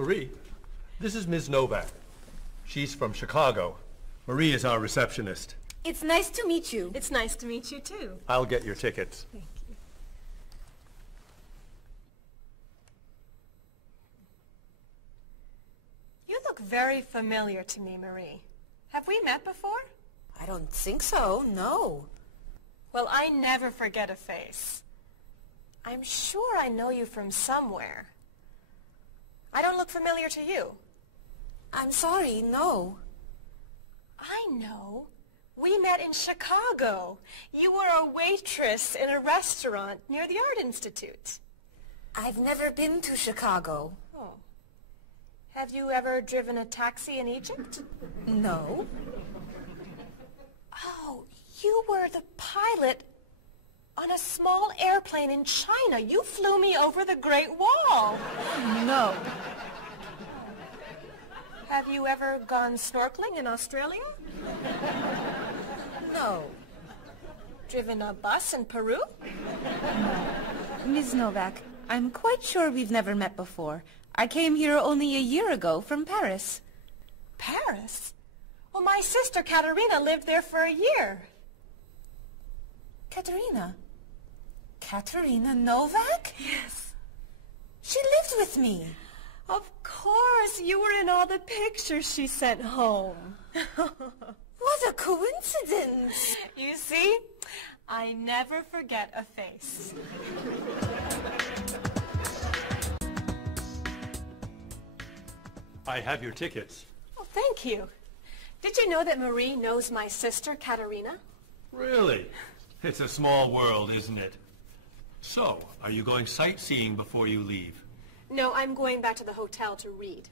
Marie, this is Ms. Novak. She's from Chicago. Marie is our receptionist. It's nice to meet you. It's nice to meet you, too. I'll get your tickets. Thank you. You look very familiar to me, Marie. Have we met before? I don't think so, no. Well, I never forget a face. I'm sure I know you from somewhere. I don't look familiar to you. I'm sorry, no. I know. We met in Chicago. You were a waitress in a restaurant near the Art Institute. I've never been to Chicago. Oh. Have you ever driven a taxi in Egypt? No. Oh, you were the pilot on a small airplane in China. You flew me over the Great Wall. No. Have you ever gone snorkeling in Australia? No. Driven a bus in Peru? Ms. Novak, I'm quite sure we've never met before. I came here only a year ago from Paris. Paris? Well, my sister Katerina lived there for a year. Katerina? Katerina Novak? Yes. She lived with me. Of course, you were in all the pictures she sent home. What a coincidence. You see, I never forget a face. I have your tickets. Oh, thank you. Did you know that Marie knows my sister, Katerina? Really? It's a small world, isn't it? So, are you going sightseeing before you leave? No, I'm going back to the hotel to read.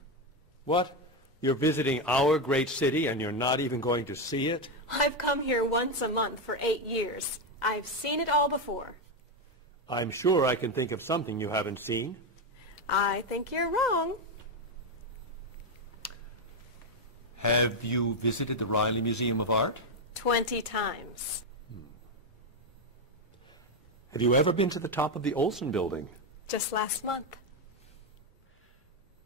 What? You're visiting our great city and you're not even going to see it? I've come here once a month for 8 years. I've seen it all before. I'm sure I can think of something you haven't seen. I think you're wrong. Have you visited the Riley Museum of Art? 20 times. Have you ever been to the top of the Olson Building? Just last month.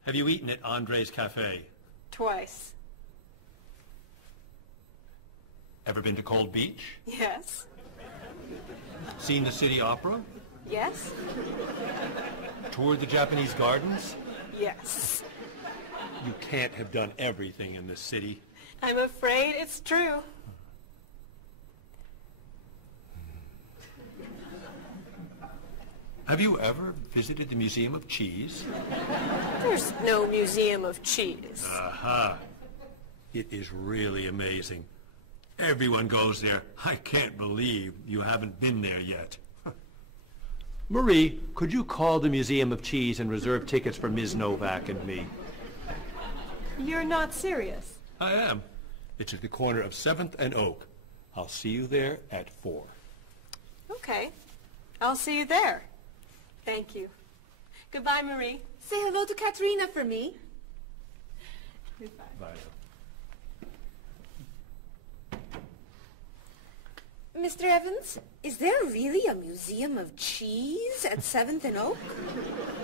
Have you eaten at Andre's Cafe? Twice. Ever been to Cold Beach? Yes. Seen the City Opera? Yes. Toured the Japanese gardens? Yes. You can't have done everything in this city. I'm afraid it's true. Have you ever visited the Museum of Cheese? There's no museum of cheese. Aha. It is really amazing. Everyone goes there. I can't believe you haven't been there yet. Marie, could you call the Museum of Cheese and reserve tickets for Ms. Novak and me? You're not serious. I am. It's at the corner of 7th and Oak. I'll see you there at 4. Okay. I'll see you there. Thank you. Goodbye, Marie. Say hello to Katerina for me. Goodbye. Bye. Mr. Evans, is there really a museum of cheese at 7th and Oak?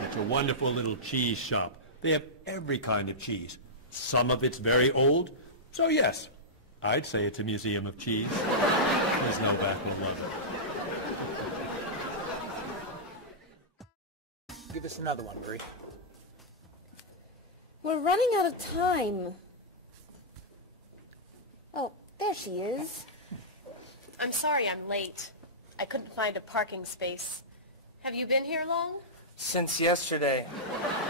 It's a wonderful little cheese shop. They have every kind of cheese. Some of it's very old. So yes, I'd say it's a museum of cheese. Ms. Novak will love it. Give us another one, Marie. We're running out of time. Oh, there she is. I'm sorry I'm late. I couldn't find a parking space. Have you been here long? Since yesterday.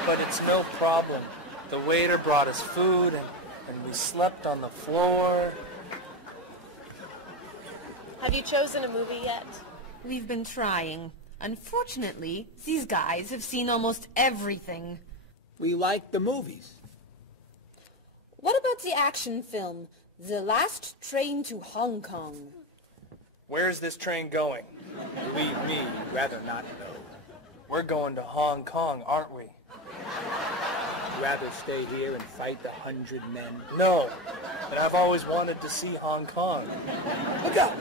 But it's no problem. The waiter brought us food, and we slept on the floor. Have you chosen a movie yet? We've been trying. Unfortunately, these guys have seen almost everything. We like the movies. What about the action film, The Last Train to Hong Kong? Where's this train going? Believe me, rather not know. We're going to Hong Kong, aren't we? Rather stay here and fight the 100 men? No, but I've always wanted to see Hong Kong. Look out!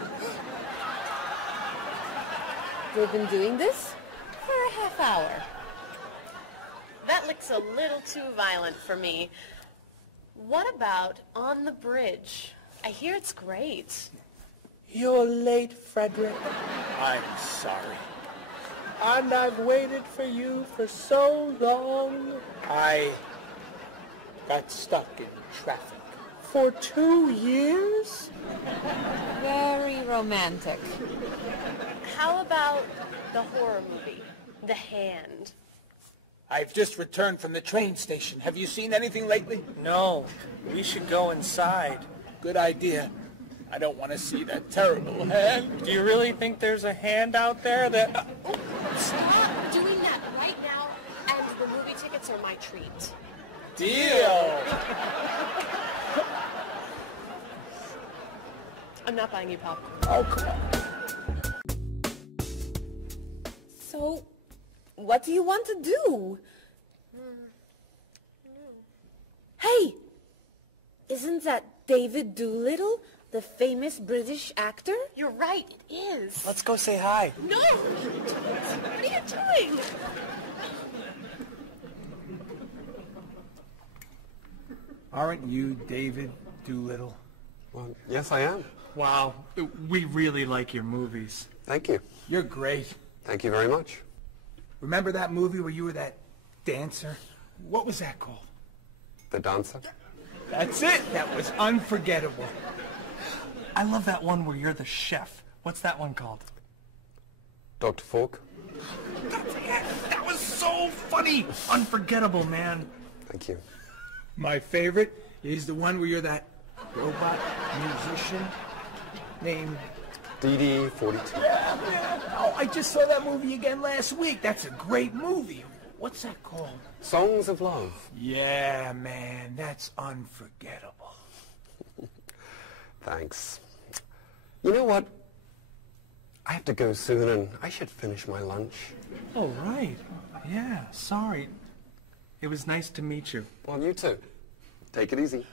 We've been doing this? For a half hour. That looks a little too violent for me. What about On the Bridge? I hear it's great. You're late, Frederick. I'm sorry. And I've waited for you for so long. I got stuck in traffic for 2 years. Very romantic. How about the horror movie, The Hand? I've just returned from the train station. Have you seen anything lately? No. We should go inside. Good idea. I don't want to see that terrible hand. Do you really think there's a hand out there that... Stop doing that right now, and the movie tickets are my treat. Deal! I'm not buying you popcorn. Oh, come on. So, what do you want to do? Hey! Isn't that David Doolittle, the famous British actor? You're right, it is. Let's go say hi. No! What are you doing? Aren't you David Doolittle? Well, yes, I am. Wow, we really like your movies. Thank you. You're great. Thank you very much. Remember that movie where you were that dancer? What was that called? The dancer? That's it. That was unforgettable. I love that one where you're the chef. What's that one called? Dr. Falk? That's it. That was so funny. Unforgettable, man. Thank you. My favorite is the one where you're that robot musician named... DD-42. Oh, I just saw that movie again last week. That's a great movie. What's that called? Songs of Love. Yeah, man, that's unforgettable. Thanks. You know what? I have to go soon and I should finish my lunch. Oh, right. Yeah, sorry. It was nice to meet you. Well, you too. Take it easy.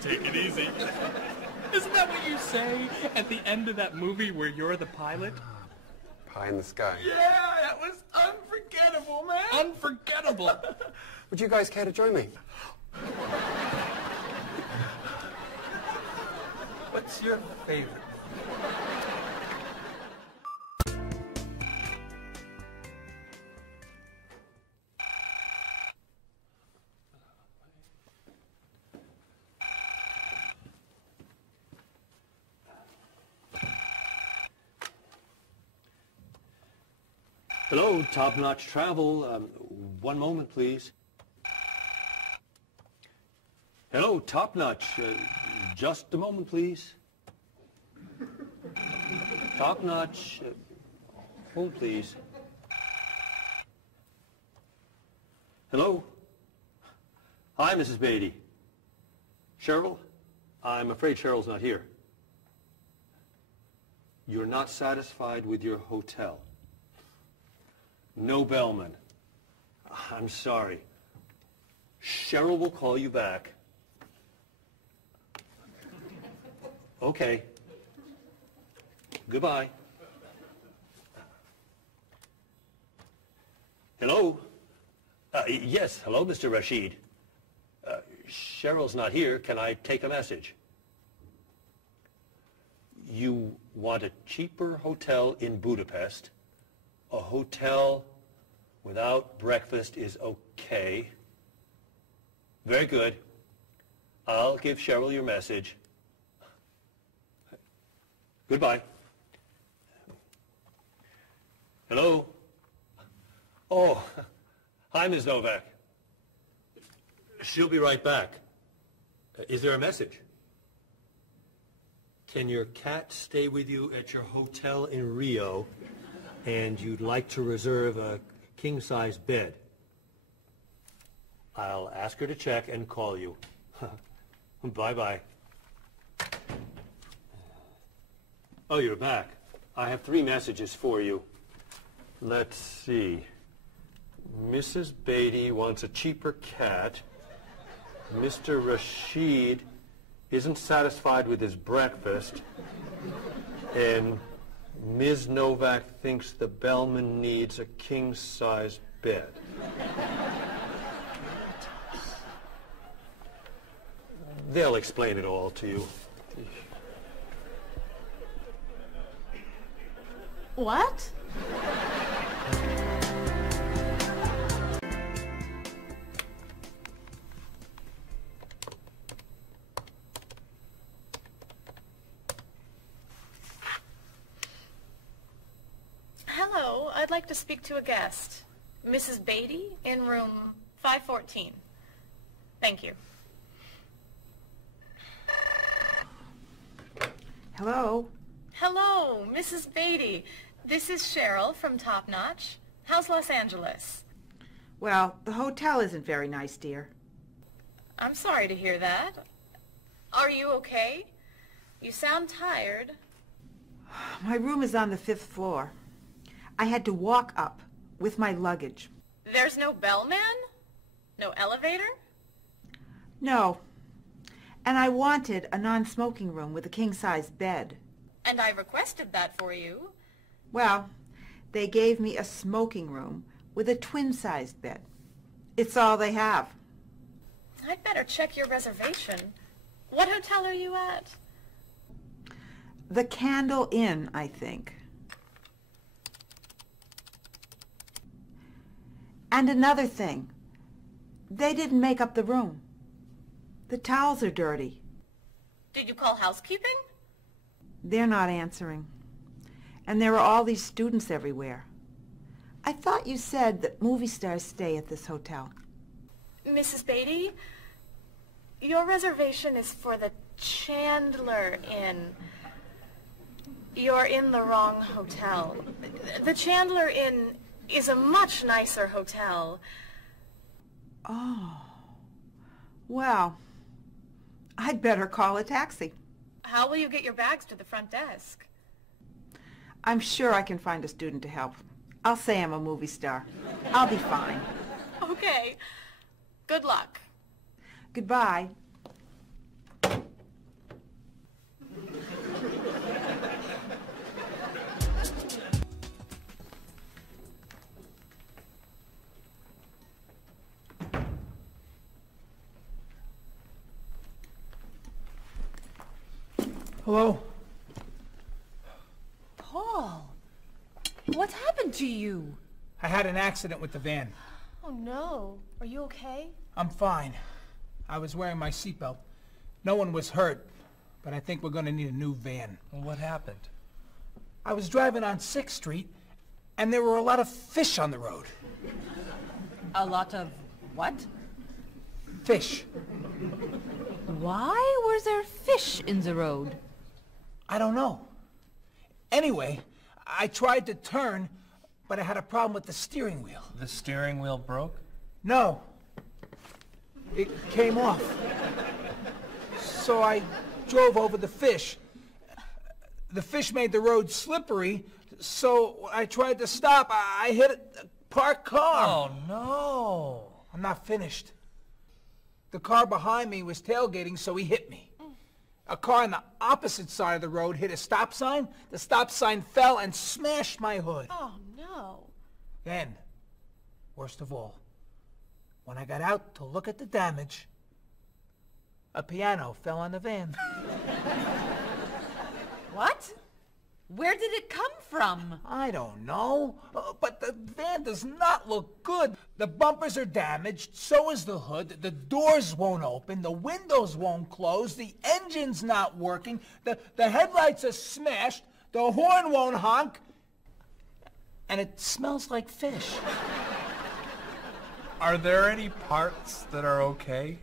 Take it easy. Isn't that what you say at the end of that movie where you're the pilot? Pie in the sky. Yeah, that was unforgettable, man. Unforgettable. Would you guys care to join me? What's your favorite? Hello, top-notch travel. One moment, please. Hello, top-notch. Just a moment, please. Top-notch. Hold, please. Hello? Hi, Mrs. Beatty. Cheryl? I'm afraid Cheryl's not here. You're not satisfied with your hotel? No bellman. I'm sorry. Cheryl will call you back. Okay. Goodbye. Hello? Yes, hello, Mr. Rashid. Cheryl's not here. Can I take a message? You want a cheaper hotel in Budapest? A hotel without breakfast is okay. Very good. I'll give Cheryl your message. Goodbye. Hello? Oh, hi, Ms. Novak. She'll be right back. Is there a message? Can your cat stay with you at your hotel in Rio, and you'd like to reserve a king-size bed? I'll ask her to check and call you. Bye-bye. Oh, you're back. I have 3 messages for you. Let's see. Mrs. Beatty wants a cheaper cat. Mr. Rashid isn't satisfied with his breakfast. And Ms. Novak thinks the bellman needs a king-size bed. They'll explain it all to you. What? Hello, I'd like to speak to a guest. Mrs. Beatty in room 514. Thank you. Hello? Hello, Mrs. Beatty. This is Cheryl from Top Notch. How's Los Angeles? Well, the hotel isn't very nice, dear. I'm sorry to hear that. Are you okay? You sound tired. My room is on the 5th floor. I had to walk up with my luggage. There's no bellman? No elevator? No. And I wanted a non-smoking room with a king-size bed. And I requested that for you. Well, they gave me a smoking room with a twin-sized bed. It's all they have. I'd better check your reservation. What hotel are you at? The Candle Inn, I think. And another thing. They didn't make up the room. The towels are dirty. Did you call housekeeping? They're not answering. And there are all these students everywhere. I thought you said that movie stars stay at this hotel. Mrs. Beatty, your reservation is for the Chandler Inn. You're in the wrong hotel. The Chandler Inn is a much nicer hotel. Oh. Well, I'd better call a taxi. How will you get your bags to the front desk? I'm sure I can find a student to help. I'll say I'm a movie star. I'll be fine. Okay. Good luck. Goodbye. Hello? Paul, what happened to you? I had an accident with the van. Oh no. Are you okay? I'm fine. I was wearing my seatbelt. No one was hurt, but I think we're going to need a new van. What happened? I was driving on 6th Street, and there were a lot of fish on the road. A lot of what? Fish. Why were there fish in the road? I don't know. Anyway, I tried to turn, but I had a problem with the steering wheel. The steering wheel broke? No. It came off. So I drove over the fish. The fish made the road slippery, so when I tried to stop, I hit a parked car. Oh, no. I'm not finished. The car behind me was tailgating, so he hit me. A car on the opposite side of the road hit a stop sign. The stop sign fell and smashed my hood. Oh no. Then, worst of all, when I got out to look at the damage, a piano fell on the van. What? Where did it come from? I don't know, but the van does not look good. The bumpers are damaged, so is the hood, the doors won't open, the windows won't close, the engine's not working, the headlights are smashed, the horn won't honk, and it smells like fish. Are there any parts that are okay?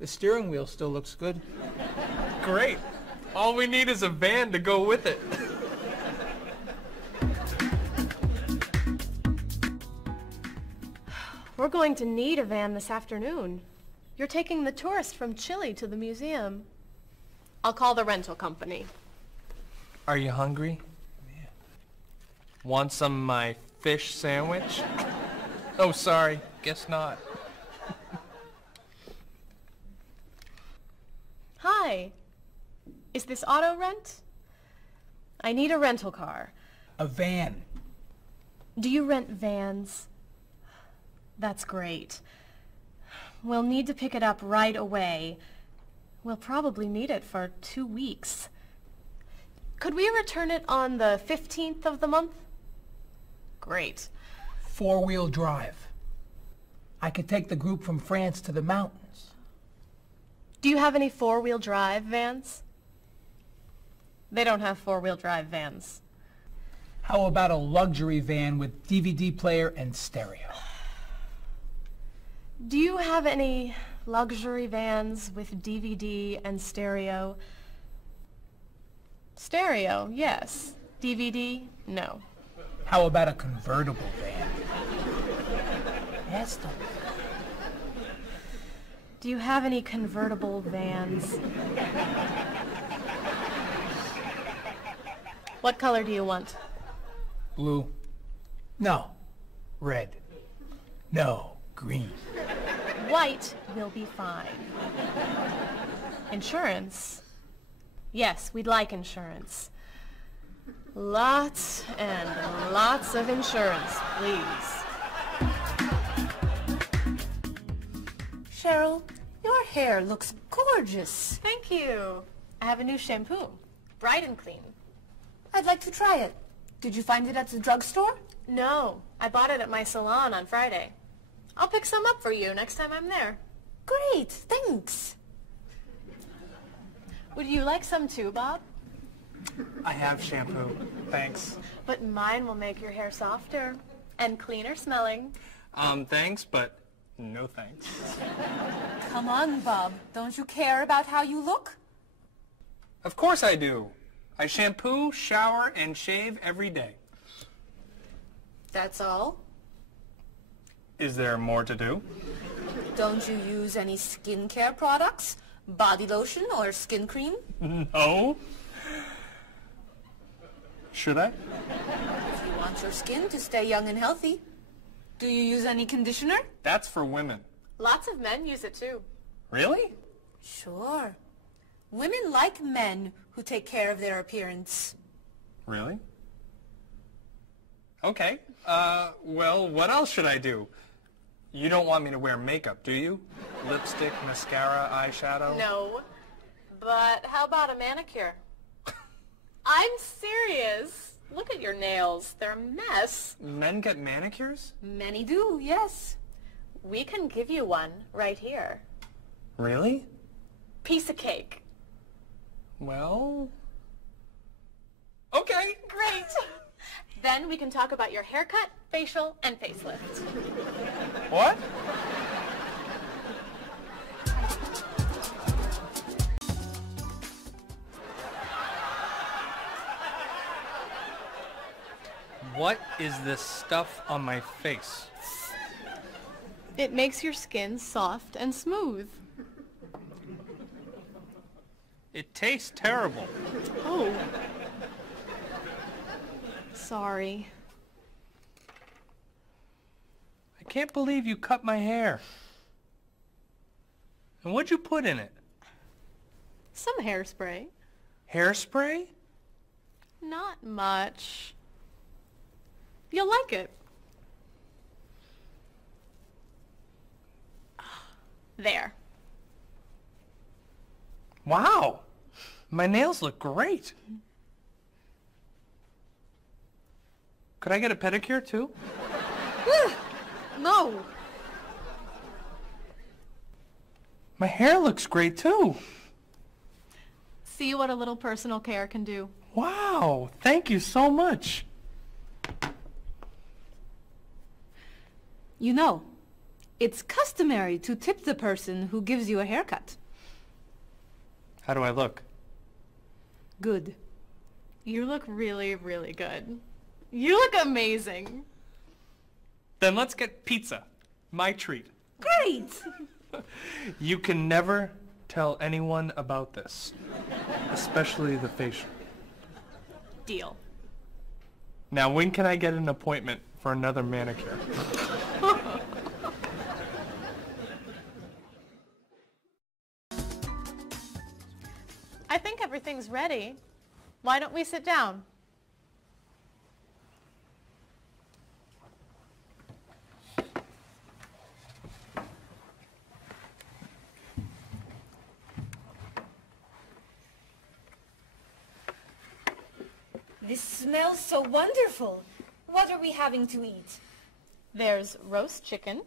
The steering wheel still looks good. Great. All we need is a van to go with it. We're going to need a van this afternoon. You're taking the tourist from Chile to the museum. I'll call the rental company. Are you hungry? Yeah. Want some of my fish sandwich? Oh, sorry. Guess not. Hi. Is this auto rent? I need a rental car. A van. Do you rent vans? That's great. We'll need to pick it up right away. We'll probably need it for 2 weeks. Could we return it on the 15th of the month? Great. 4-wheel drive. I could take the group from France to the mountains. Do you have any 4-wheel drive vans? They don't have 4-wheel drive vans. How about a luxury van with DVD player and stereo? Do you have any luxury vans with DVD and stereo? Stereo, yes. DVD, no. How about a convertible van? Yes, don't. Do you have any convertible vans? What color do you want? Blue. No. Red. No. Green. White will be fine. Insurance? Yes, we'd like insurance. Lots and lots of insurance, please. Cheryl, your hair looks gorgeous. Thank you. I have a new shampoo. Bright and clean. I'd like to try it. Did you find it at the drugstore? No, I bought it at my salon on Friday. I'll pick some up for you next time I'm there. Great, thanks. Would you like some too, Bob? I have shampoo. Thanks. But mine will make your hair softer and cleaner smelling. Thanks, but no thanks. Come on, Bob. Don't you care about how you look? Of course I do. I shampoo, shower, and shave every day. That's all? Is there more to do? Don't you use any skincare products? Body lotion or skin cream? No. Should I? If you want your skin to stay young and healthy. Do you use any conditioner? That's for women. Lots of men use it too. Really? Sure. Women like men who take care of their appearance. Really? Okay. Well, what else should I do? You don't want me to wear makeup, do you? Lipstick, mascara, eyeshadow? No. But how about a manicure? I'm serious. Look at your nails. They're a mess. Men get manicures? Many do, yes. We can give you one right here. Really? Piece of cake. Well... Okay. Great. Then we can talk about your haircut, facial, and facelift. What? What is this stuff on my face? It makes your skin soft and smooth. It tastes terrible. Oh. Sorry. I can't believe you cut my hair. And what'd you put in it? Some hairspray. Hairspray? Not much. You'll like it. There. Wow. My nails look great. Could I get a pedicure too? No. My hair looks great too. See what a little personal care can do. Wow, thank you so much. You know, it's customary to tip the person who gives you a haircut. How do I look? Good. You look really, really good. You look amazing. Then let's get pizza. My treat. Great! You can never tell anyone about this, especially the facial. Deal. Now, when can I get an appointment for another manicure? I think everything's ready. Why don't we sit down? smells so wonderful. What are we having to eat? There's roast chicken,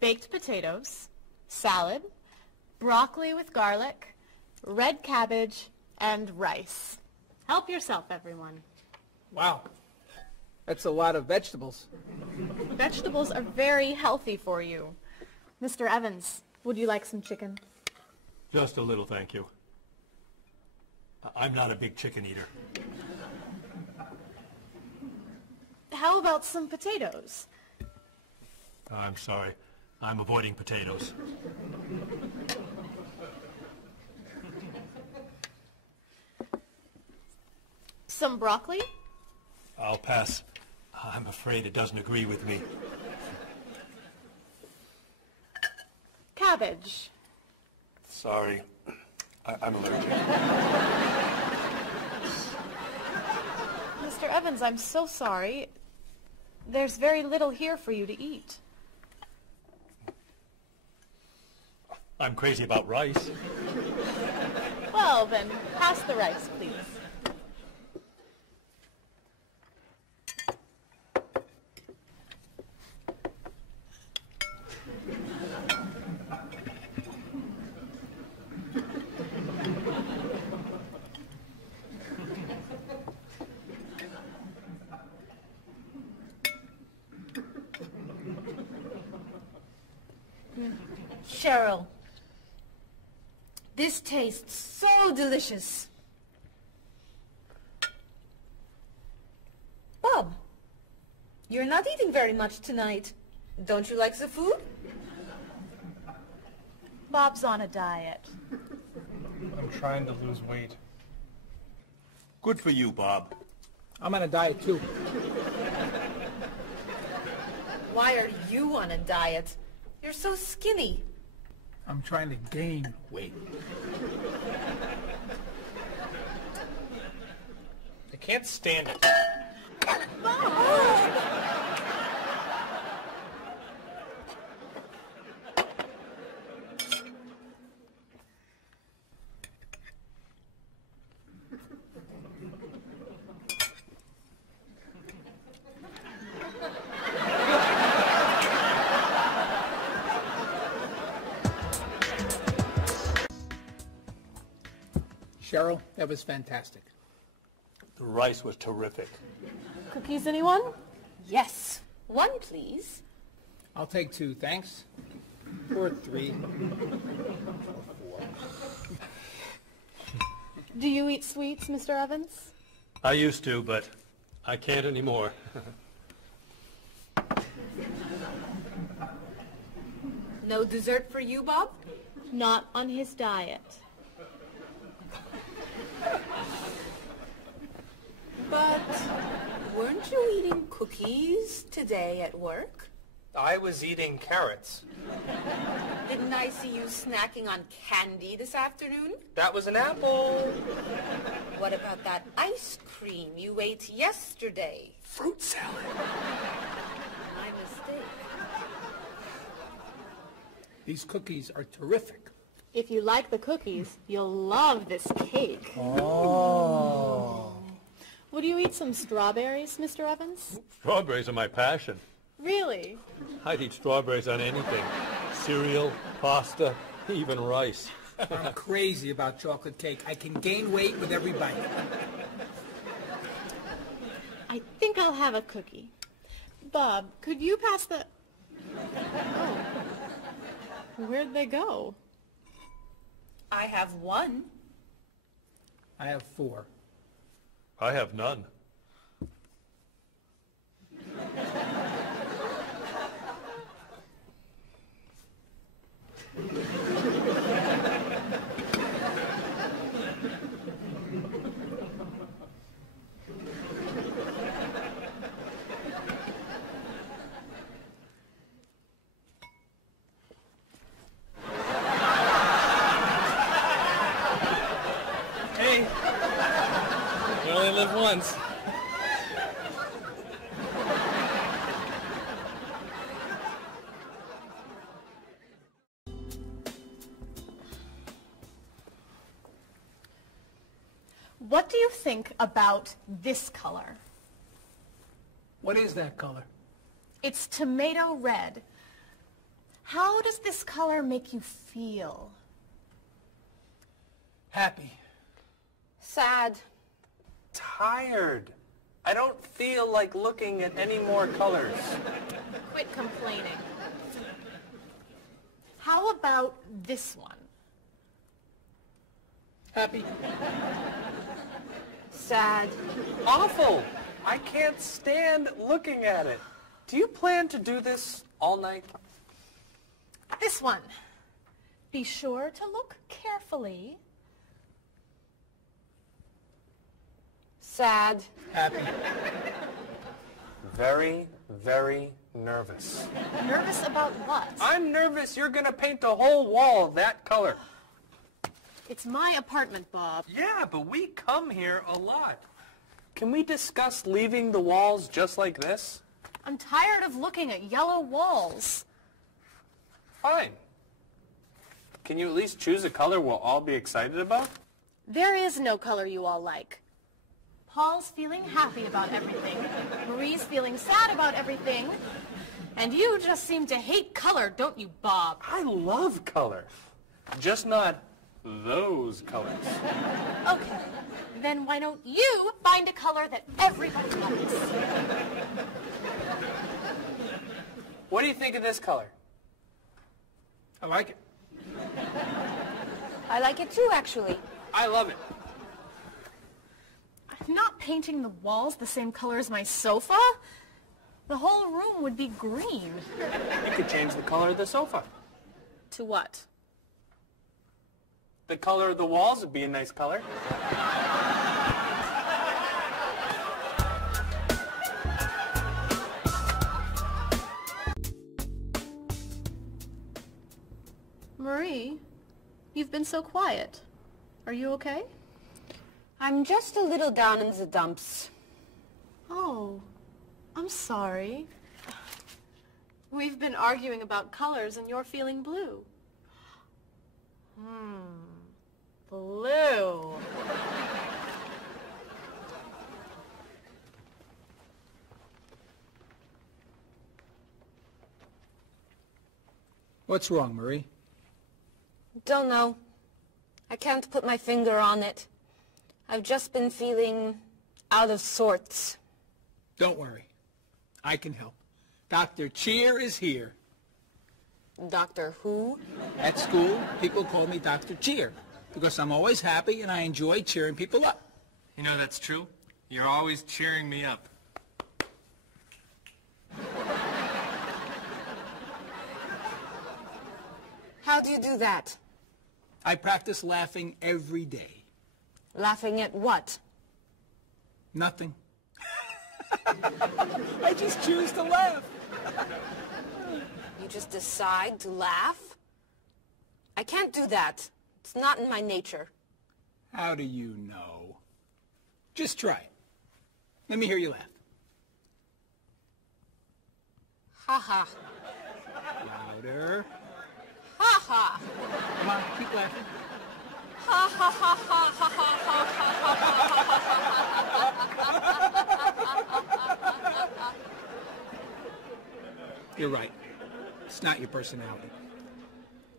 baked potatoes, salad, broccoli with garlic, red cabbage, and rice. Help yourself, everyone. Wow. That's a lot of vegetables. Vegetables are very healthy for you. Mr. Evans, would you like some chicken? Just a little, thank you. I'm not a big chicken eater. How about some potatoes? I'm sorry. I'm avoiding potatoes. Some broccoli? I'll pass. I'm afraid it doesn't agree with me. Cabbage. Sorry. I'm allergic. Mr. Evans, I'm so sorry. There's very little here for you to eat. I'm crazy about rice. Well, then, pass the rice, please. Cheryl, this tastes so delicious. Bob, you're not eating very much tonight. Don't you like the food? Bob's on a diet. I'm trying to lose weight. Good for you, Bob. I'm on a diet too. Why are you on a diet? You're so skinny. I'm trying to gain weight. I can't stand it. Cheryl, that was fantastic. The rice was terrific. Cookies, anyone? Yes. One, please. I'll take 2, thanks. Or 3. Do you eat sweets, Mr. Evans? I used to, but I can't anymore. No dessert for you, Bob? Not on his diet. But weren't you eating cookies today at work? I was eating carrots. Didn't I see you snacking on candy this afternoon? That was an apple. What about that ice cream you ate yesterday? Fruit salad. My mistake. These cookies are terrific. If you like the cookies, you'll love this cake. Oh. Would you eat some strawberries, Mr. Evans? Strawberries are my passion. Really? I'd eat strawberries on anything. Cereal, pasta, even rice. I'm crazy about chocolate cake. I can gain weight with every bite. I think I'll have a cookie. Bob, could you pass the... Oh. Where'd they go? I have 1. I have 4. I have none. Hey, you only live once. What do you think about this color? What is that color? It's tomato red. How does this color make you feel? Happy. Sad. Tired. I don't feel like looking at any more colors. Quit complaining. How about this one? Happy. Sad. Awful. I can't stand looking at it. Do you plan to do this all night? This one. Be sure to look carefully. Sad. Happy. Very, very nervous. Nervous about what? I'm nervous you're going to paint the whole wall that color. It's my apartment, Bob. Yeah, but we come here a lot. Can we discuss leaving the walls just like this? I'm tired of looking at yellow walls. Fine. Can you at least choose a color we'll all be excited about? There is no color you all like. Paul's feeling happy about everything. Marie's feeling sad about everything. And you just seem to hate color, don't you, Bob? I love color. Just not those colors. Okay, then why don't you find a color that everybody likes? What do you think of this color? I like it. I like it too, actually. I love it. I'm not painting the walls the same color as my sofa. The whole room would be green. You could change the color of the sofa. To what? The color of the walls would be a nice color. Marie, you've been so quiet. Are you okay? I'm just a little down in the dumps. Oh, I'm sorry. We've been arguing about colors and you're feeling blue. Blue. What's wrong, Marie? Don't know. I can't put my finger on it. I've just been feeling out of sorts. Don't worry. I can help. Dr. Cheer is here. Doctor who? At school, people call me Dr. Cheer because I'm always happy and I enjoy cheering people up. You know, that's true. You're always cheering me up. How do you do that? I practice laughing every day. Laughing at what? Nothing. I just choose to laugh. You just decide to laugh? I can't do that. It's not in my nature. How do you know? Just try it. Let me hear you laugh. Ha ha. Louder. Ha ha. Come on, keep laughing. Ha ha ha ha ha ha. You're right. It's not your personality.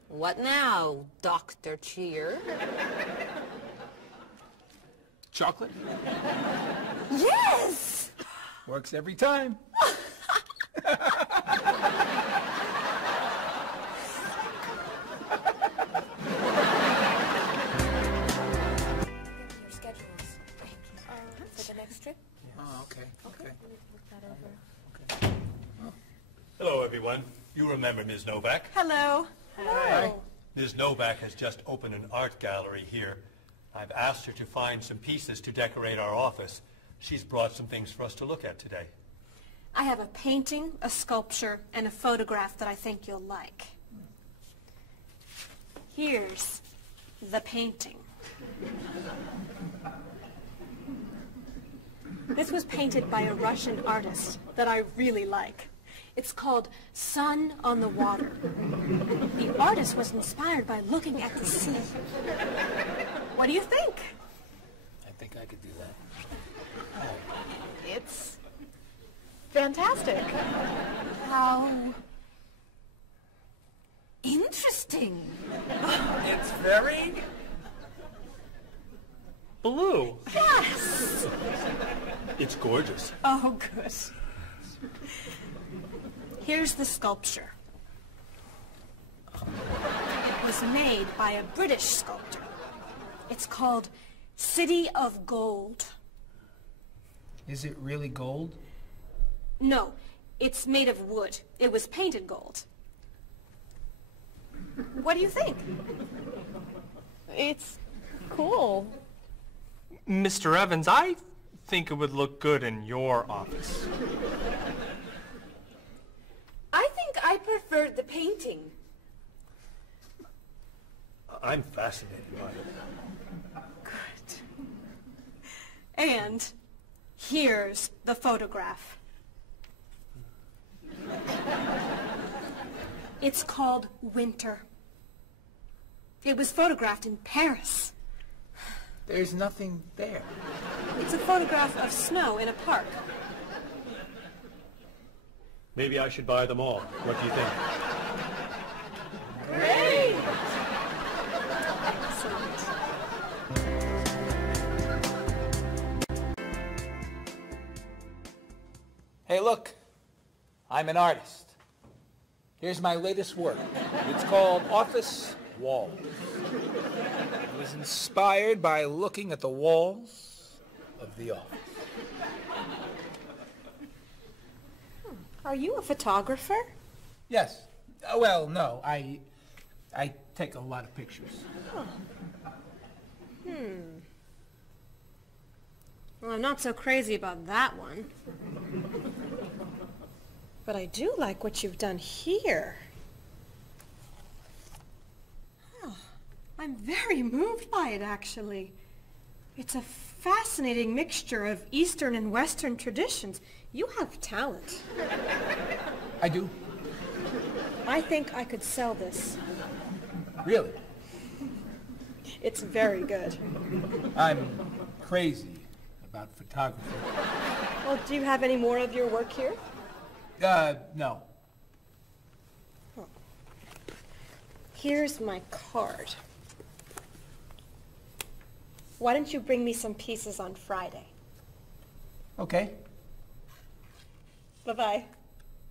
What now, Dr. Cheer? Chocolate? Yes! Works every time. Your schedules. For the next trip? Oh, okay. Hello, everyone. You remember Ms. Novak? Hello. Hi. Ms. Novak has just opened an art gallery here. I've asked her to find some pieces to decorate our office. She's brought some things for us to look at today. I have a painting, a sculpture, and a photograph that I think you'll like. Here's the painting. This was painted by a Russian artist that I really like. It's called Sun on the Water. The artist was inspired by looking at the sea. What do you think? I think think I could do that. It's fantastic. How interesting. It's very blue. Yes. It's gorgeous. Oh, good. Here's the sculpture. It was made by a British sculptor. It's called City of Gold. Is it really gold? No, it's made of wood. It was painted gold. What do you think? It's cool. Mr. Evans, I think it would look good in your office. I think I preferred the painting. I'm fascinated by it. Good. And here's the photograph. It's called Winter. It was photographed in Paris. There's nothing there. It's a photograph of snow in a park. Maybe I should buy them all. What do you think? Great! Hey, look. I'm an artist. Here's my latest work. It's called Office Walls. It was inspired by looking at the walls of the office. Are you a photographer? Yes. Well, no. I take a lot of pictures. Oh. Well, I'm not so crazy about that one. But I do like what you've done here. Oh, I'm very moved by it, actually. It's a fascinating mixture of Eastern and Western traditions. You have talent. I do. I think I could sell this. Really? It's very good. I'm crazy about photography. Well, do you have any more of your work here? No. Oh. Here's my card. Why don't you bring me some pieces on Friday? Okay. Bye-bye.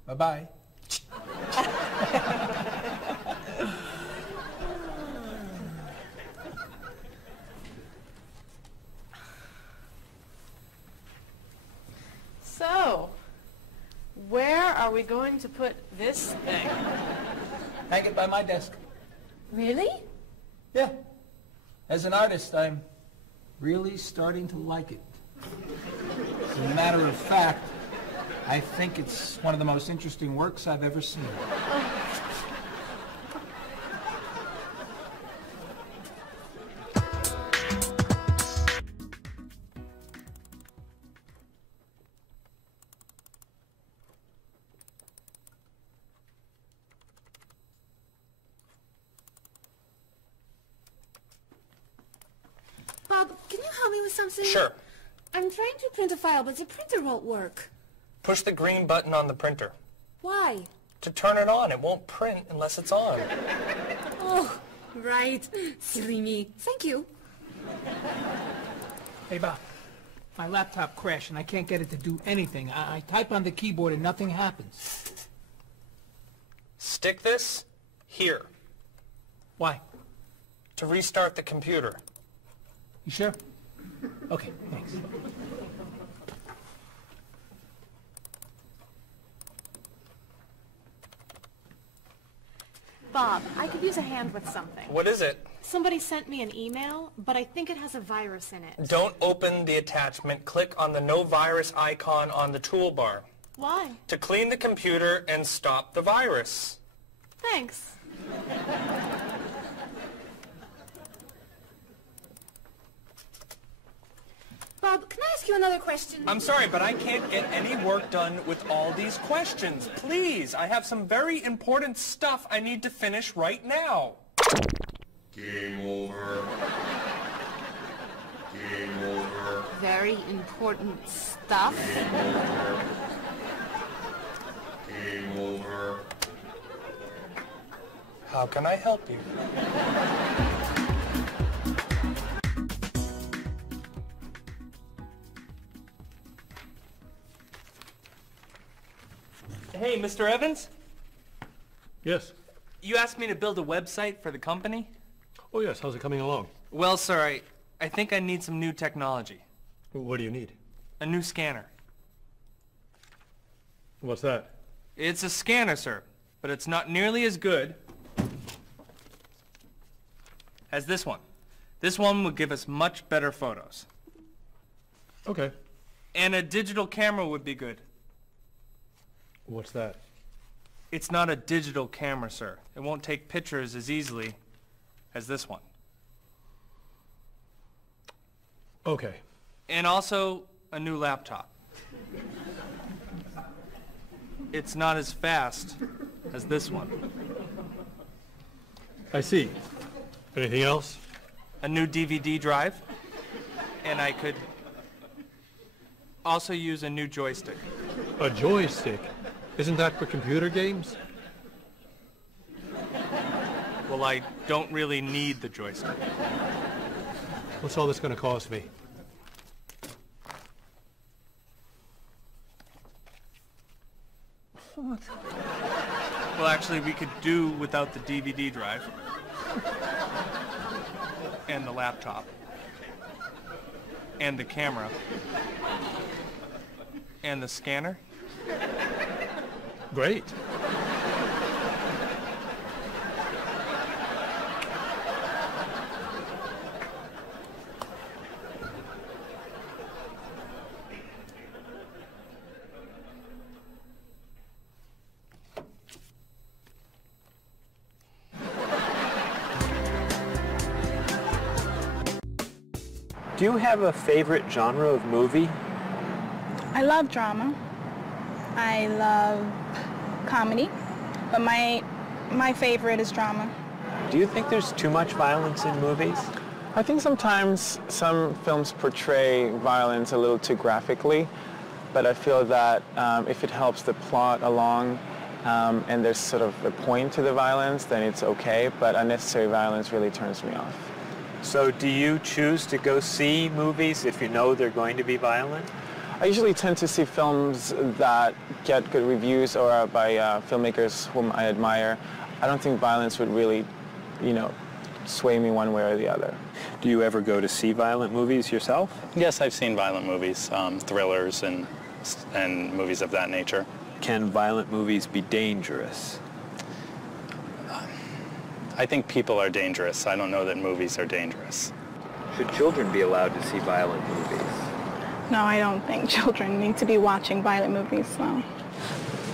Bye-bye. So, where are we going to put this thing? Hang it by my desk. Really? Yeah. As an artist, I'm really starting to like it. As a matter of fact, I think it's one of the most interesting works I've ever seen. Bob, can you help me with something? Sure. I'm trying to print a file, but the printer won't work. Push the green button on the printer. Why? To turn it on. It won't print unless it's on. Oh, right. Silly me. Thank you. Hey, Bob. My laptop crashed and I can't get it to do anything. I type on the keyboard and nothing happens. Stick this here. Why? To restart the computer. You sure? Okay, thanks. Bob, I could use a hand with something. What is it? Somebody sent me an email, but I think it has a virus in it. Don't open the attachment. Click on the no virus icon on the toolbar. Why? To clean the computer and stop the virus. Thanks. Bob, can I ask you another question? I'm sorry, but I can't get any work done with all these questions. Please, I have some very important stuff I need to finish right now. Game over. Game over. very important stuff. Game over. How can I help you? Hey, Mr. Evans? Yes. You asked me to build a website for the company? Oh, yes. How's it coming along? Well, sir, I think I need some new technology. What do you need? A new scanner. What's that? It's a scanner, sir, but it's not nearly as good as this one. This one would give us much better photos. Okay. And a digital camera would be good. What's that? It's not a digital camera, sir. It won't take pictures as easily as this one. Okay. And also a new laptop. It's not as fast as this one. I see. Anything else? A new DVD drive. And I could also use a new joystick. A joystick? Isn't that for computer games? Well, I don't really need the joystick. What's all this going to cost me? Well, actually, we could do without the DVD drive. And the laptop. And the camera. And the scanner. Great. Do you have a favorite genre of movie? I love drama. I love comedy, but my favorite is drama. Do you think there's too much violence in movies? I think sometimes some films portray violence a little too graphically, but I feel that if it helps the plot along and there's sort of a point to the violence, then it's okay, but unnecessary violence really turns me off. So do you choose to go see movies if you know they're going to be violent? I usually tend to see films that get good reviews or are by filmmakers whom I admire. I don't think violence would really, sway me one way or the other. Do you ever go to see violent movies yourself? Yes, I've seen violent movies, thrillers and movies of that nature. Can violent movies be dangerous? I think people are dangerous. I don't know that movies are dangerous. Should children be allowed to see violent movies? No, I don't think children need to be watching violent movies, no.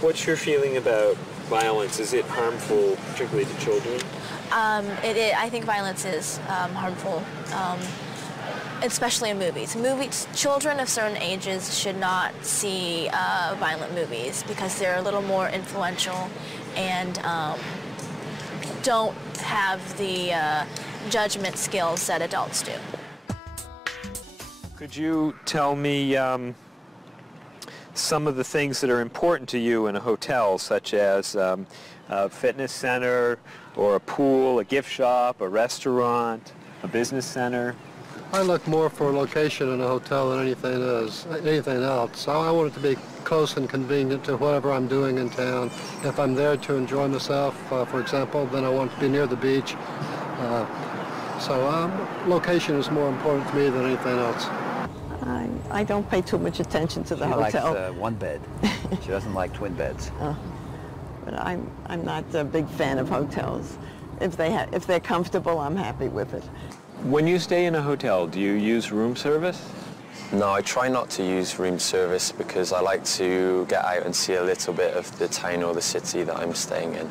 What's your feeling about violence? Is it harmful, particularly to children? I think violence is harmful, especially in movies. Children of certain ages should not see violent movies because they're a little more influential and don't have the judgment skills that adults do. Could you tell me some of the things that are important to you in a hotel, such as a fitness center, or a pool, a gift shop, a restaurant, a business center? I look more for a location in a hotel than anything else. I want it to be close and convenient to whatever I'm doing in town. If I'm there to enjoy myself, for example, then I want to be near the beach. So location is more important to me than anything else. I don't pay too much attention to the hotel. She likes one bed. She doesn't like twin beds. But I'm not a big fan of hotels. If they're comfortable, I'm happy with it. When you stay in a hotel, do you use room service? No, I try not to use room service because I like to get out and see a little bit of the town or the city that I'm staying in.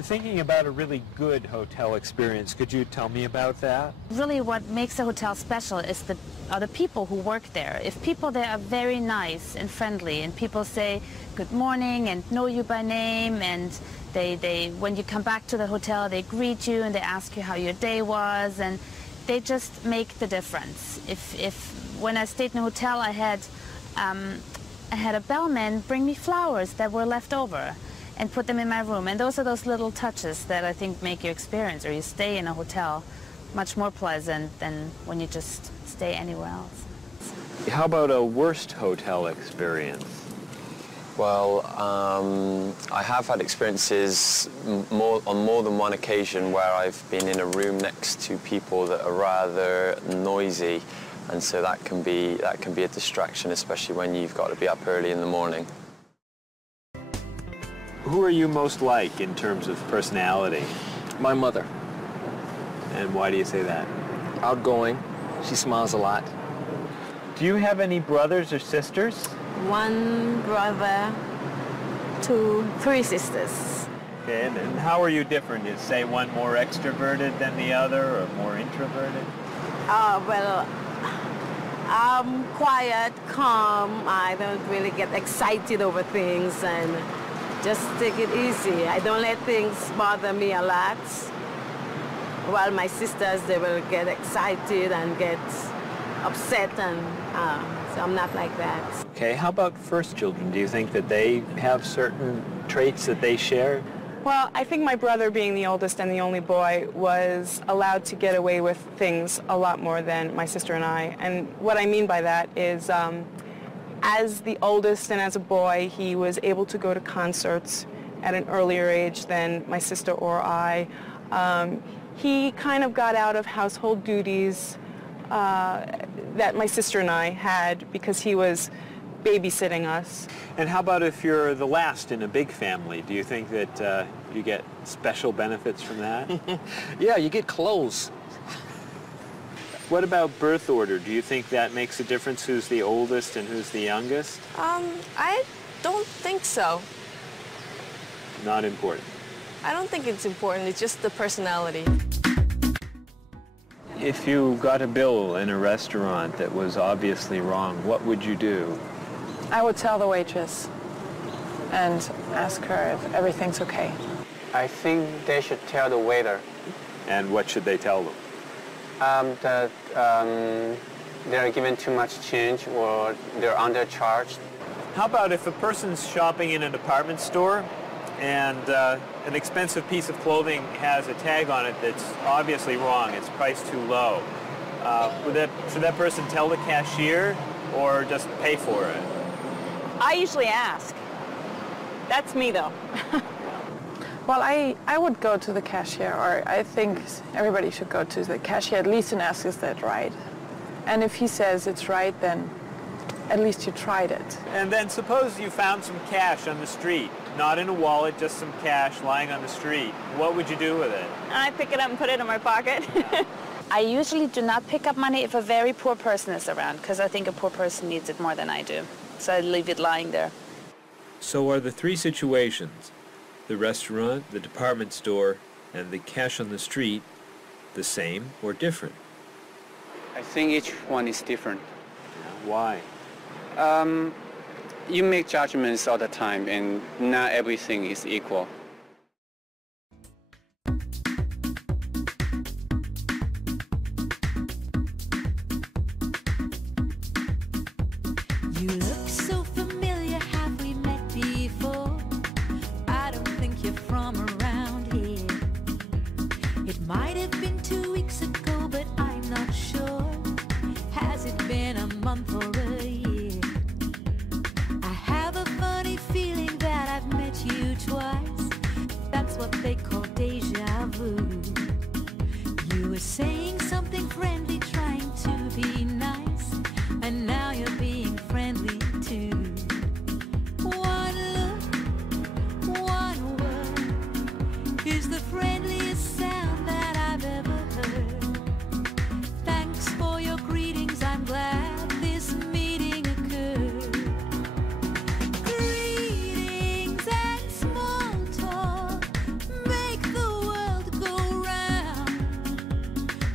Thinking about a really good hotel experience, could you tell me about that? Really what makes a hotel special is are the people who work there. If people there are very nice and friendly and people say good morning and know you by name and when you come back to the hotel they greet you and they ask you how your day was and they just make the difference. If when I stayed in a hotel, I had a bellman bring me flowers that were left over and put them in my room. And those are those little touches that I think make your experience, or you stay in a hotel, much more pleasant than when you just stay anywhere else. How about a worst hotel experience? Well, I have had experiences on more than one occasion where I've been in a room next to people that are rather noisy, and so that can be a distraction, especially when you've got to be up early in the morning. Who are you most like in terms of personality? My mother. And why do you say that? Outgoing. She smiles a lot. Do you have any brothers or sisters? One brother, three sisters. Okay, and how are you different? Is, say, one more extroverted than the other, or more introverted? Well, I'm quiet, calm. I don't really get excited over things and just take it easy. I don't let things bother me a lot. While my sisters, they will get excited and get upset, and so I'm not like that. Okay, how about first children? Do you think that they have certain traits that they share? Well, I think my brother, being the oldest and the only boy, was allowed to get away with things a lot more than my sister and I. And what I mean by that is, as the oldest and as a boy, he was able to go to concerts at an earlier age than my sister or I. He kind of got out of household duties that my sister and I had because he was babysitting us. And how about if you're the last in a big family? Do you think that you get special benefits from that? Yeah, you get clothes. What about birth order? Do you think that makes a difference, who's the oldest and who's the youngest? I don't think so. Not important. I don't think it's important. It's just the personality. If you got a bill in a restaurant that was obviously wrong, what would you do? I would tell the waitress and ask her if everything's okay. I think they should tell the waiter. And what should they tell them? That they're given too much change or they're undercharged. How about if a person's shopping in a department store and an expensive piece of clothing has a tag on it that's obviously wrong, it's priced too low? Should that person tell the cashier or just pay for it? I usually ask. That's me, though. Well, I would go to the cashier, or I think everybody should go to the cashier at least and ask, is that right? And if he says it's right, then at least you tried it. And then suppose you found some cash on the street, not in a wallet, just some cash lying on the street. What would you do with it? I pick it up and put it in my pocket. I usually do not pick up money if a very poor person is around, because I think a poor person needs it more than I do. So I leave it lying there. So are the three situations, the restaurant, the department store, and the cash on the street, the same or different? I think each one is different. Why? You make judgments all the time, and not everything is equal. You look so familiar, have we met before? I don't think you're from around here. It might have been 2 weeks ago, but I'm not sure. Has it been a month or a year? I have a funny feeling that I've met you twice. That's what they call deja vu. You were saying something friendly, trying to be nice, and now you're being friendly too. One look, one word is the friendliest sound that I've ever heard. Thanks for your greetings, I'm glad this meeting occurred. Greetings and small talk make the world go round.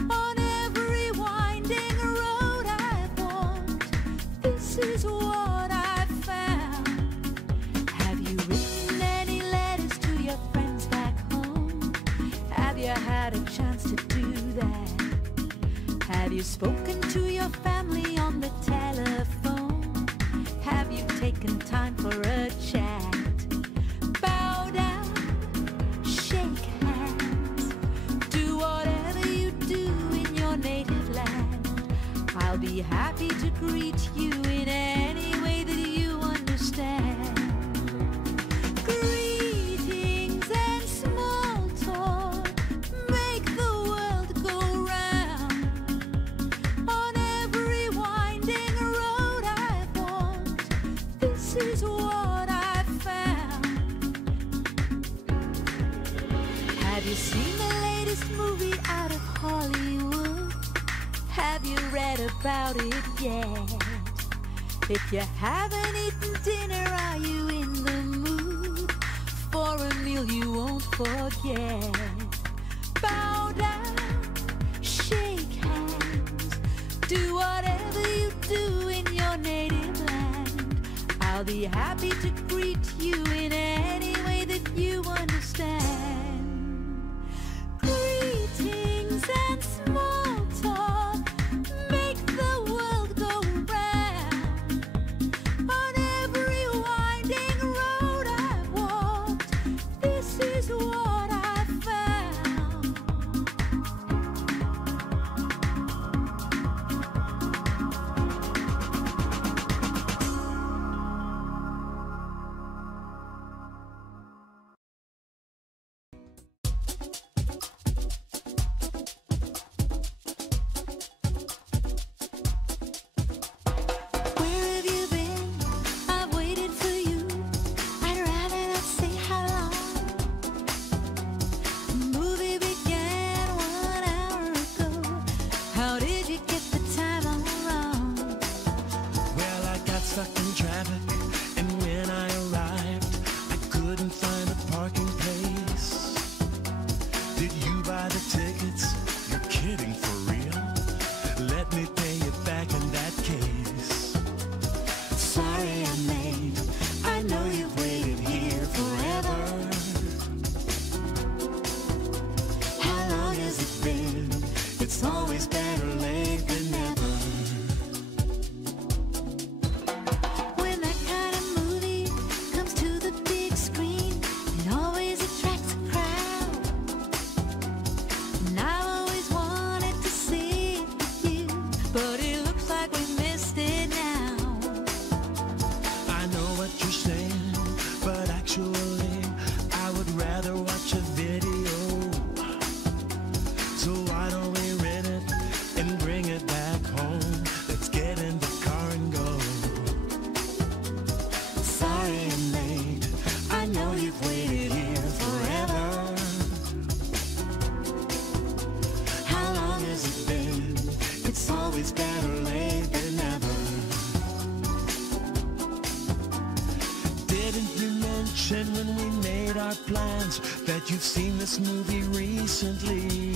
On every winding road I've walked, this is what I've found. Have you written any letters to your friends back home? Have you had a chance to do that? Have you spoken to your family on the time for a chat. Bow down, shake hands, do whatever you do in your native land. I'll be happy to greet you in any way that you understand. Greetings and small talk make the world go round. On every winding road I've walked, this is what I've found. Have you seen the latest movie out of Hollywood? Have you read about it yet? If you haven't eaten dinner, are you in the mood for a meal you won't forget? Bow down, shake hands, do whatever you do in your native land. I'll be happy to greet you in any way that you understand. Greetings and small talk make the world go round. On every winding road I've walked, this is what I've found. Where have you been? I've waited for you. I'd rather not say how long. The movie began 1 hour ago. How did you get the time all wrong? Well, I got stuck in traffic, and when I arrived, I couldn't find a parking place. Did you buy the tickets? You're kidding, for real? Let me pay you back in that case. Sorry I'm late. I know you've waited here forever. How long has it been? It's always better late than never. When that kind of movie comes to the big screen, it always attracts a crowd. And I've always wanted to see it with you, but it looks like we missed it now. I know what you're saying, but actually, I would rather watch a video. So why don't we rent it and bring it back home? Let's get in the car and go. Sorry I'm late. I know you've waited here forever. How long has it been? It's always better late than never. Didn't you mention when we made our plans that you've seen this movie recently?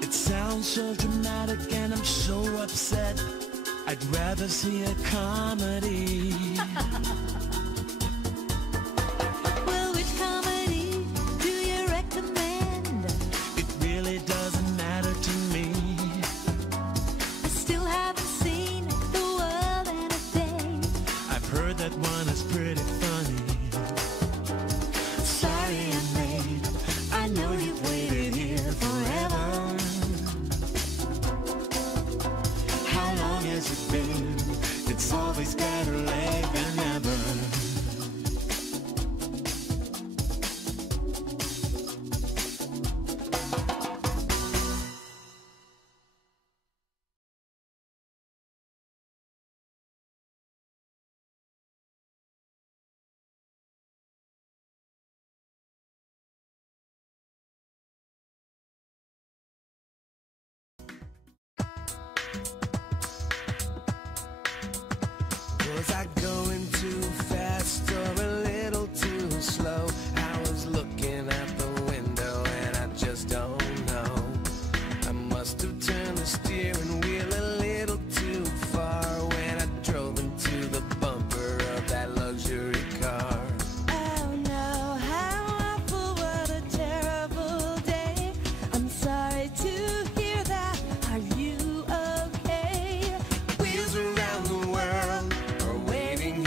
It sounds so dramatic and I'm so upset. I'd rather see a comedy. Well, which comedy do you recommend? It really doesn't matter to me. I still haven't seen The World in a Day. I've heard that one is pretty funny. Sorry I'm late. I know you've waited here forever. How long has it been? It's always better late than never. Was I going too fast or a little too slow? I was looking out the window and I just don't know. I must have turned the steering wheel a little too far when I drove into the bumper of that luxury car. Oh no, how awful, what a terrible day. I'm sorry to hear that. Are you okay? Wheels around the world are waiting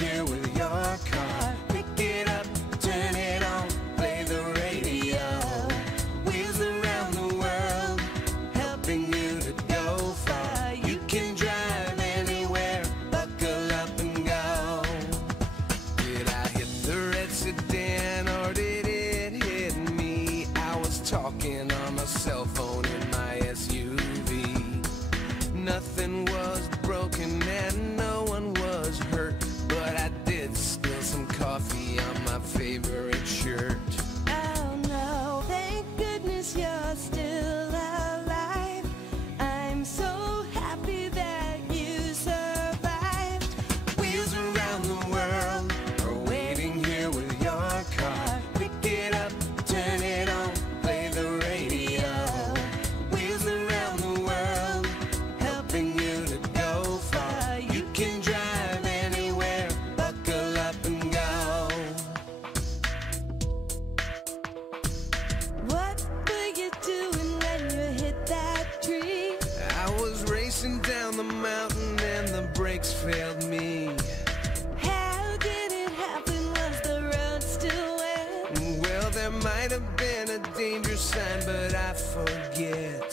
danger sign, but I forget.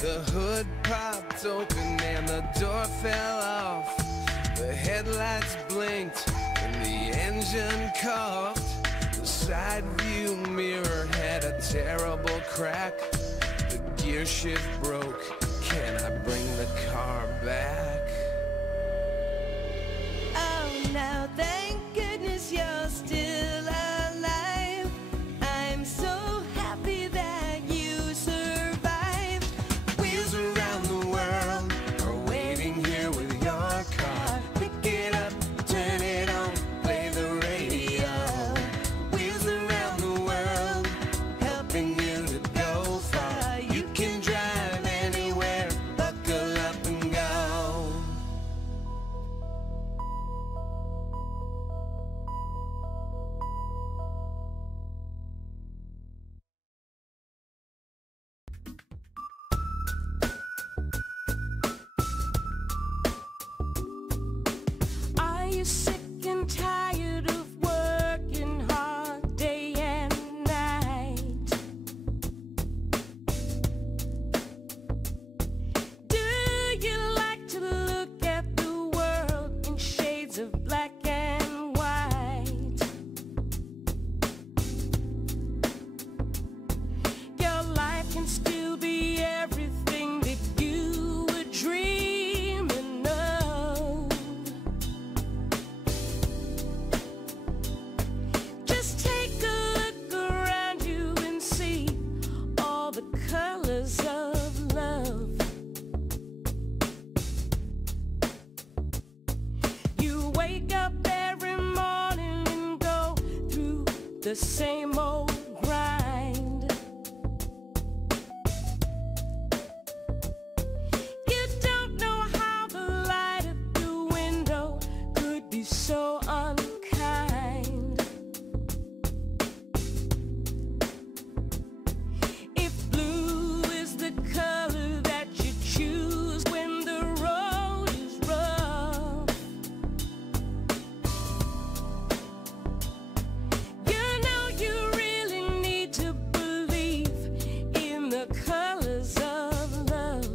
The hood popped open and the door fell off. The headlights blinked and the engine coughed. The side view mirror had a terrible crack. The gear shift broke. Can I bring the car back? Oh no, thank goodness you're still alive. I'm so happy that you survived. Wheels around the world are waiting here with your car. Pick it up, turn it on, play the radio. Wheels around the world, helping you to go far. You can drive anywhere, buckle up and go. Are you sick and tired of working hard day and night? Do you like to look at the world in shades of black and white? Your life can still be everything that you were dreaming of. Just take a look around you and see all the colors of love. You wake up every morning and go through the same old grind. You don't know how the light at the window could be so unkind. If blue is the color that you choose when the road is rough, you know you really need to believe in the colors of love.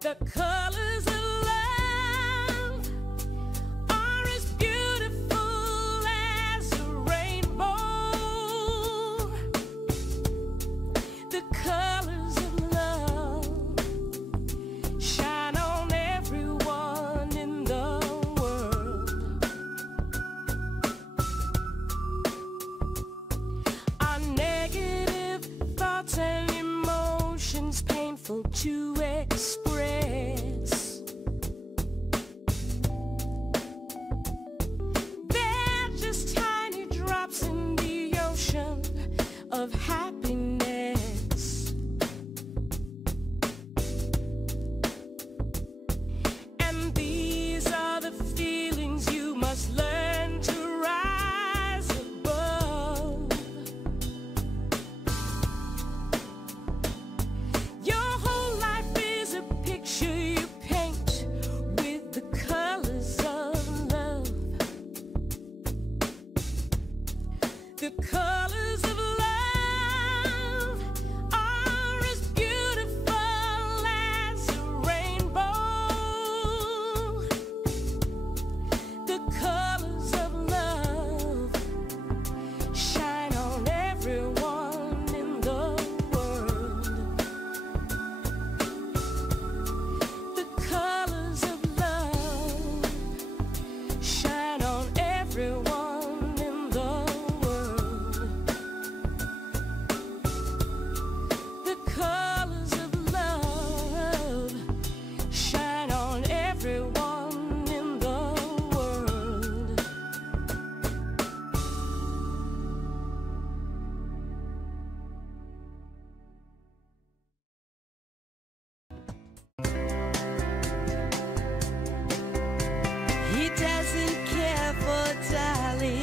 The colors of love are as beautiful as a rainbow. The colors of love shine on everyone in the world. Our negative thoughts and emotions painful to express. They're just tiny drops in the ocean of happiness. And these are the feelings you must learn to rise above. Your whole life is a picture you paint with the colors of love. The colors of love are as beautiful as a rainbow. The colors of love shine on everyone in the world. The colors of love shine on everyone in the world. The colors of love shine on everyone in the world. He doesn't care for Dolly.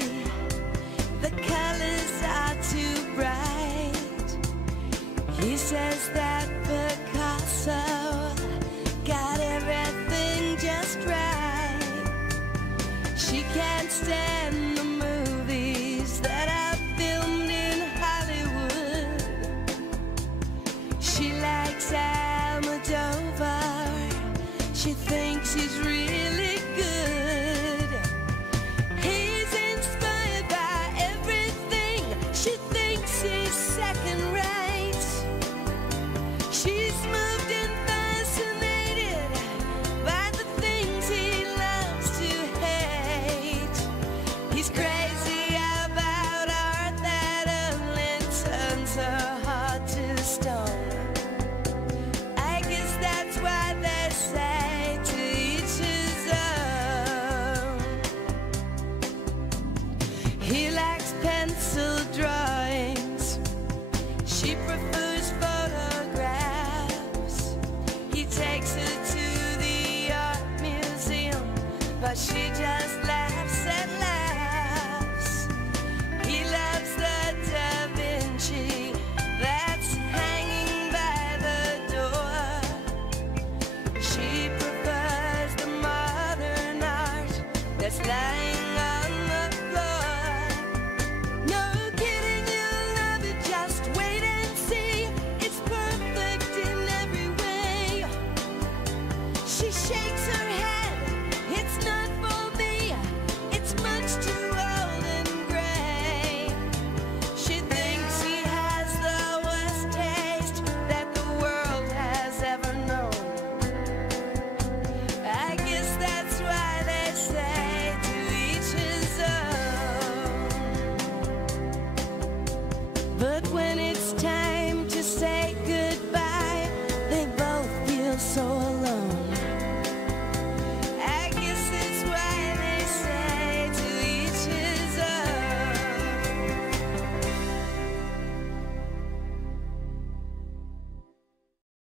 The colors are too bright. He says that Picasso got everything just right. She can't stand the movies that are filled He's crazy about art that only turns her heart to stone. I guess that's why they say to each his own. He likes pencil drawings. She prefers photographs. He takes her to the art museum, but she just laughs and laughs. He loves the Da Vinci that's hanging by the door. She prefers the modern art that's lying